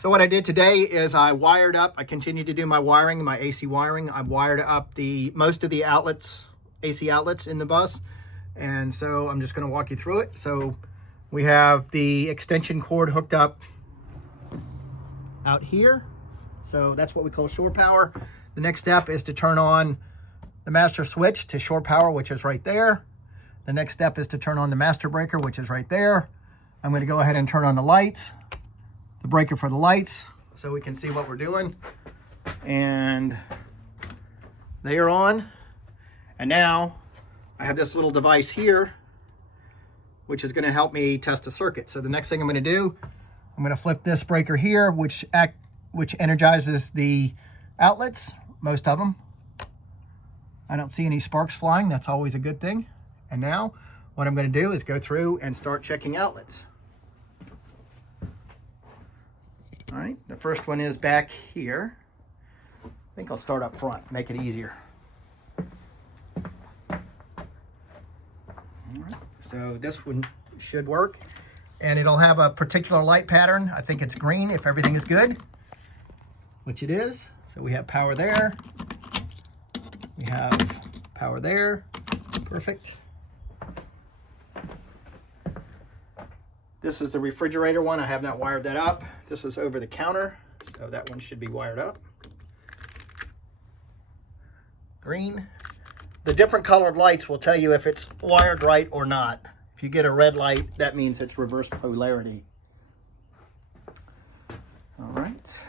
So what I did today is I wired up, I continued to do my wiring, my AC wiring. I wired up most of the outlets, AC outlets in the bus. And so I'm just going to walk you through it. So we have the extension cord hooked up out here. So that's what we call shore power. The next step is to turn on the master switch to shore power, which is right there. The next step is to turn on the master breaker, which is right there. I'm going to go ahead and turn on the lights, the breaker for the lights, so we can see what we're doing. And they are on. And now I have this little device here, which is going to help me test a circuit. So the next thing I'm going to do, I'm going to flip this breaker here, which energizes the outlets, most of them. I don't see any sparks flying. That's always a good thing. And now what I'm going to do is go through and start checking outlets. All right, the first one is back here. I think I'll start up front, make it easier. All right, so this one should work, and it'll have a particular light pattern. I think it's green if everything is good, which it is. So we have power there. We have power there. Perfect. This is the refrigerator one. I have not wired that up. This is over the counter, so that one should be wired up. Green. The different colored lights will tell you if it's wired right or not. If you get a red light, that means it's reverse polarity. All right.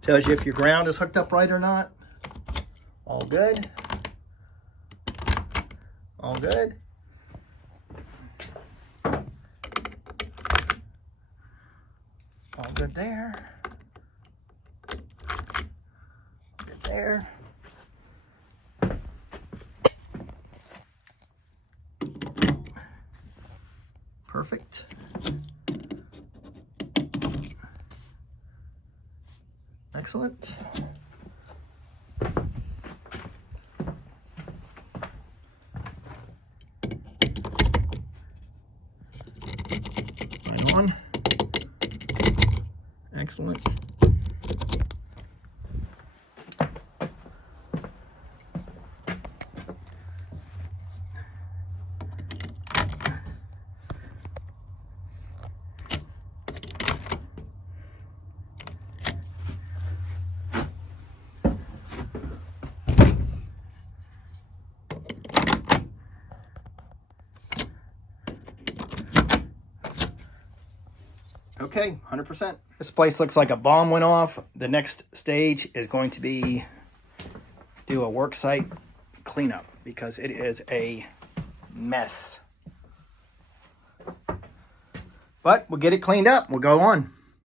Tells you if your ground is hooked up right or not. All good. All good. All good there. Good there. Perfect. Excellent. Right on. Excellent. Okay, 100%. This place looks like a bomb went off. The next stage is going to be do a work site cleanup because it is a mess. But we'll get it cleaned up. We'll go on.